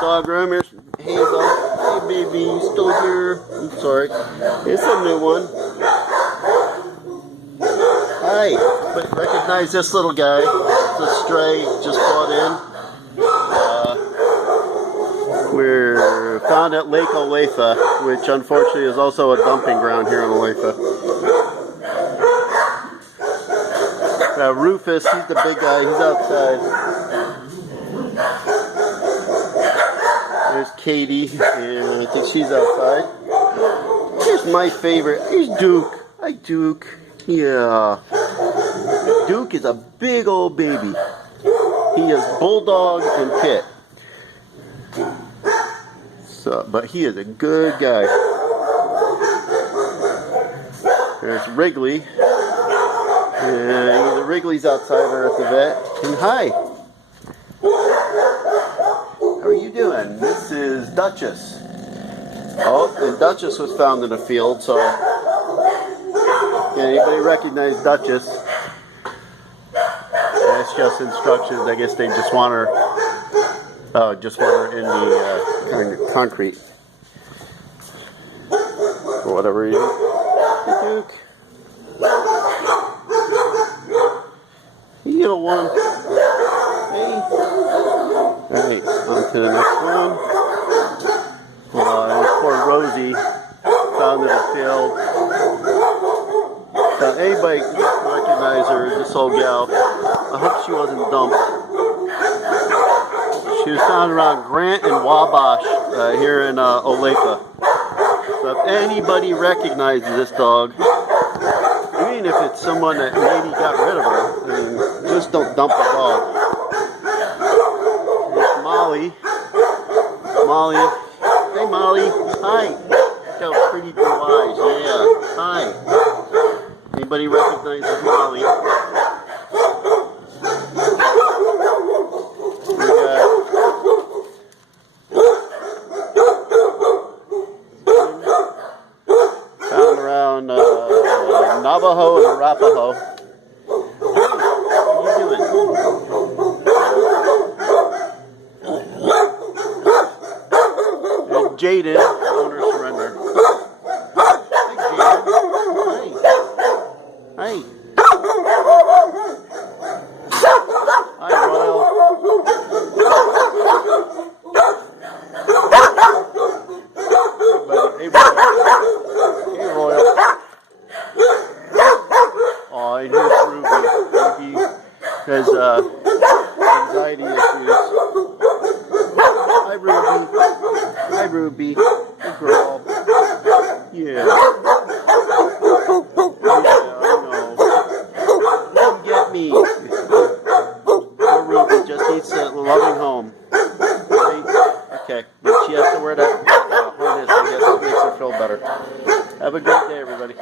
dog room. Here's Hazel. Hey baby, you still here? I'm sorry. It's a new one. Hi. But recognize this little guy. It's a stray just brought in. We're found at Lake Olathe, which unfortunately is also a dumping ground here in Olathe. Rufus, he's the big guy. He's outside. There's Katie, and I think she's outside. Here's my favorite. Here's Duke. Hi, Duke. Yeah. Duke is a big old baby. He is bulldog and pit. So, but he is a good guy. There's Wrigley. And Wrigley's outside there at the vet. And hi. How are you doing? This is Duchess. Oh, and Duchess was found in a field, so yeah, anybody recognize Duchess? That's just instructions. I guess they just want her in the concrete for whatever reason. Hey, Duke. You little one. Hey. Alright, on to the next one. Poor Rosie found in a field. Now, anybody recognize her, this old gal. I hope she wasn't dumped. She was found around Grant and Wabash here in Olathe. So if anybody recognizes this dog, even if it's someone that maybe got rid of her, I mean, just don't dump a dog. It's Molly. Molly. Hey, Molly. Hi. Look how pretty blue eyes. Yeah. Hi. Anybody recognizes Molly? We got found around Navajo and Arapaho. What are you doing? And Jaden, owner surrender. Hey, Jaden. Hey. Hey. Hi, Royal. Hey, Royal. Hey, Royal. Oh, and here's Ruby. Ruby has anxiety issues. Hi, Ruby. Hi, Ruby. Good girl. Yeah. Come get me. Poor Ruby just needs a loving home. Okay. She has to wear that harness. I guess it makes her feel better. Have a great day, everybody.